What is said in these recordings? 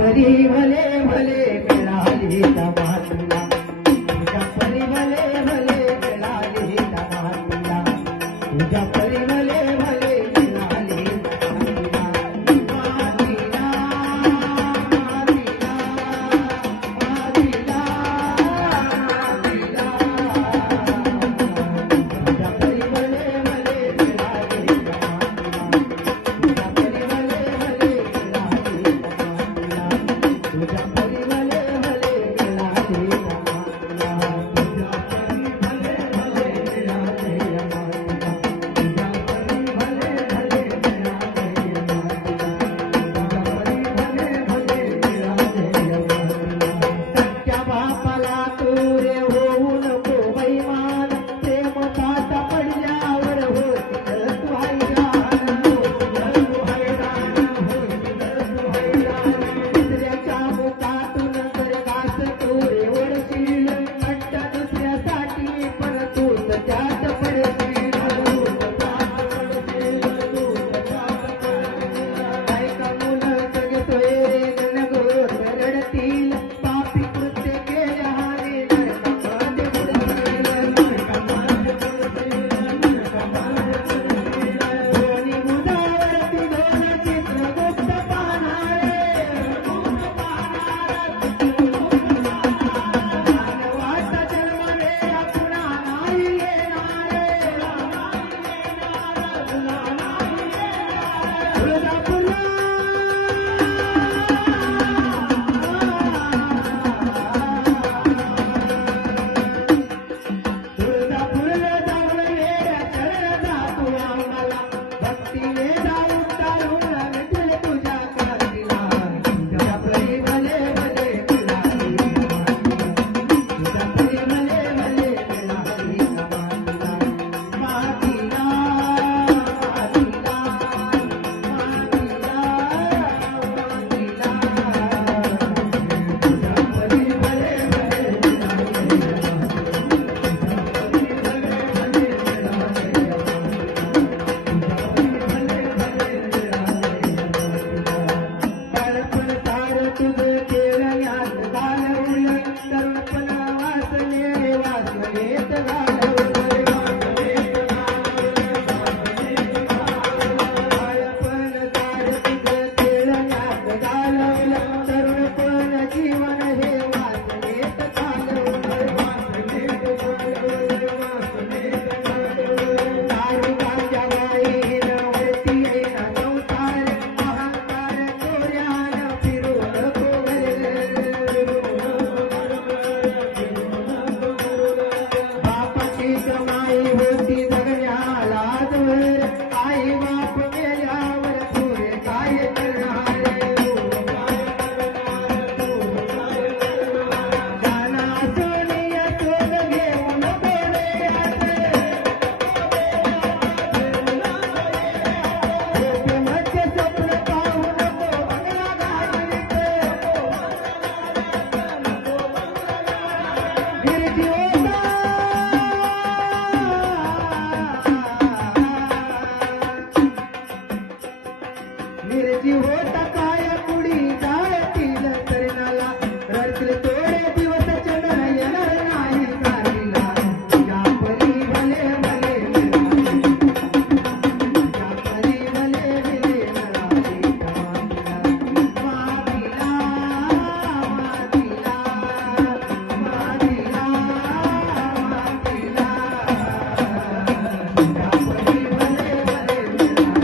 परी भले भले मिळाली तमातीला, तुझ्या परी भले भले मिळाली तमातीला, तुझ्या परी भले भले मिळाली तमातीला. मातीला, मातीला, मातीला, मातीला, तुझ्या परी भले भले मिळाली तमातीला, तुझ्या परी भले भले मिळाली तमातीला, तुझ्या परी भले भले मिळाली तमातीला, तुझ्या परी भले भले मिळाली तमातीला, तुझ्या परी भले भले मिळाली तमातीला. सख्या बापाला तू रे होऊ नको बैमान, प्रेम पाठ पडल्यावर होशील तू हैराण, होशील तू हैराण, होशील तू हैराण. दुसऱ्याच्या मुखातून जर घास तू रे ओढशील, अट्ट दुसऱ्यासाठी पण तूच त्यात पडशील, तूच त्यात पडशील, तूच त्यात पडशील. ऐका मुलं जगतोय रे गणगोर रडतील, पापी कृत्य केल्याने नरकामध्ये पडतील, नरकामध्ये पडतील, नरकामध्ये पडतील. दोन्ही मुदावरती दोन चित्रगुप्त पाहणारे, मानवाचा जन्म रे पुन्हा नाही येणारे, तुळजापूरला तुळजापूरला जाऊन वेड्या चढला तू आम्हाला, भक्तीने जाऊन तारून मिटले तुझ्या काशीला. तुझ्या परी भले भले मिळाली तमातीला, तुझ्या परी भले भले मिळाली तमातीला. मातीला, मातीला, मातीला, मातीला, तुझ्या परी भले भले मिळाली बाळपण सार तुझं खेळण्यात घालवलं, तरुणपण वासने वासनेत घालवलं, वासनेत घालवलं. बाळपण सार तुझं खेळण्यात घालवलं, तरुणपण जीवन हे वासनेत घालवलं, वासनेत घालवलं, वासनेत घालवलं. दारू गांजा वाईनं वरती येईना संसार, अहंकार चोऱ्यानं फिरून बापाची कमाई होती जगण्याला आजवर, आई बाप मेल्यावर पुरे काय करणार, गाना सोनिया शोध घेऊन बोलयात, झोपेमध्ये स्वप्न पाहू नको बंगला घालीत, गिरजी होता निर्जी होता काय कुडी जाळतील तरणाला, रडतील थोडे दिवस चंद्र येणार नाही काशीला. तुझ्या परी भले भले मिळाली, तुझ्या परी भले भले मिळाली तमातीला. मातीला, मातीला, मातीला, मातीला, तुझ्या परी भले भले मिळाली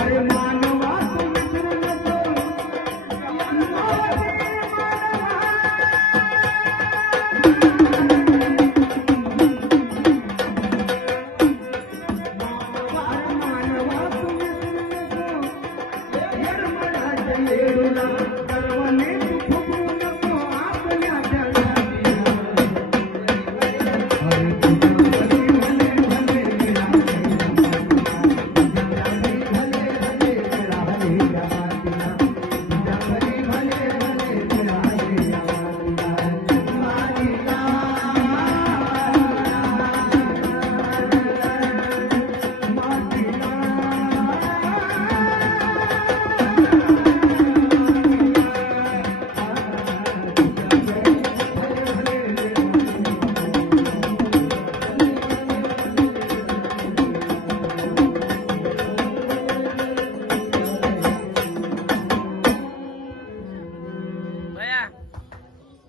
अरे मानवा तू विसरू नको, मानवा तू विसरू नको, येडमडाच्या येडूला